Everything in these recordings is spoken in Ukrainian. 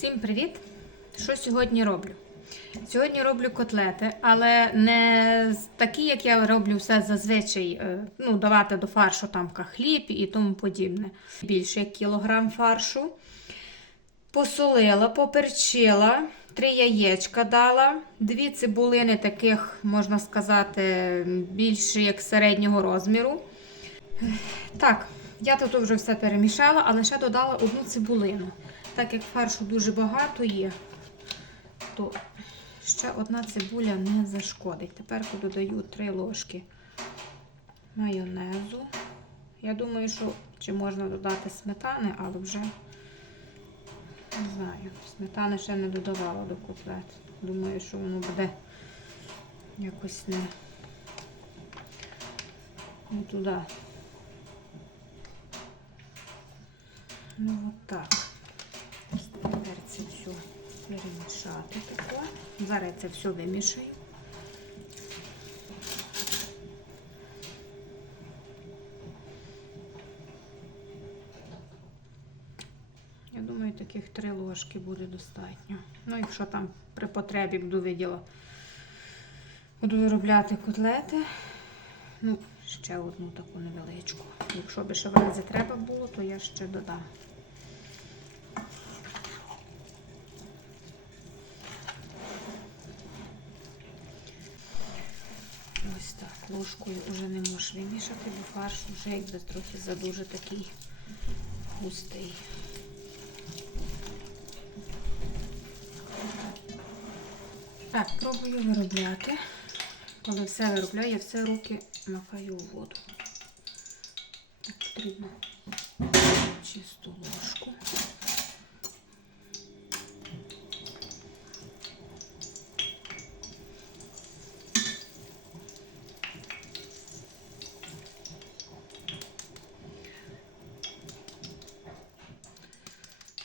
Всім привіт! Що сьогодні роблю? Сьогодні роблю котлети, але не такі, як я роблю все зазвичай, е, ну, давати до фаршу там хліб і тому подібне. Більше як кілограм фаршу. Посолила, поперчила, три яєчка дала, дві цибулини таких, можна сказати, більше як середнього розміру. Так, я тут вже все перемішала, але ще додала одну цибулину. Так як фаршу дуже багато є, то ще одна цибуля не зашкодить. Тепер додаю 3 ложки майонезу. Я думаю, що чи можна додати сметани, але вже не знаю. Сметани ще не додавала до котлет. Думаю, що воно буде якось не, не туди. Ну от так. Тепер це все перемішати тако. Зараз я це все вимішаю. Я думаю, таких три ложки буде достатньо. Ну, якщо там при потребі буду виділа, буду виробляти котлети. Ну, ще одну таку невеличку. Якщо би ще в разі треба було, то я ще додам. Ось так, ложкою вже не можеш вимішати, бо фарш вже якби трохи задуже такий густий. Так, пробую виробляти. Коли все виробляю, я все руки макаю у воду. Так, потрібно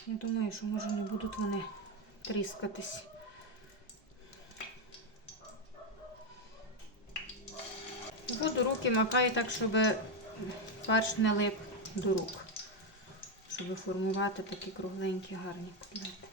Я думаю, що може не будуть вони тріскатись. Воду руки макаю так, щоб фарш не лип до рук, щоб формувати такі кругленькі гарні котлети.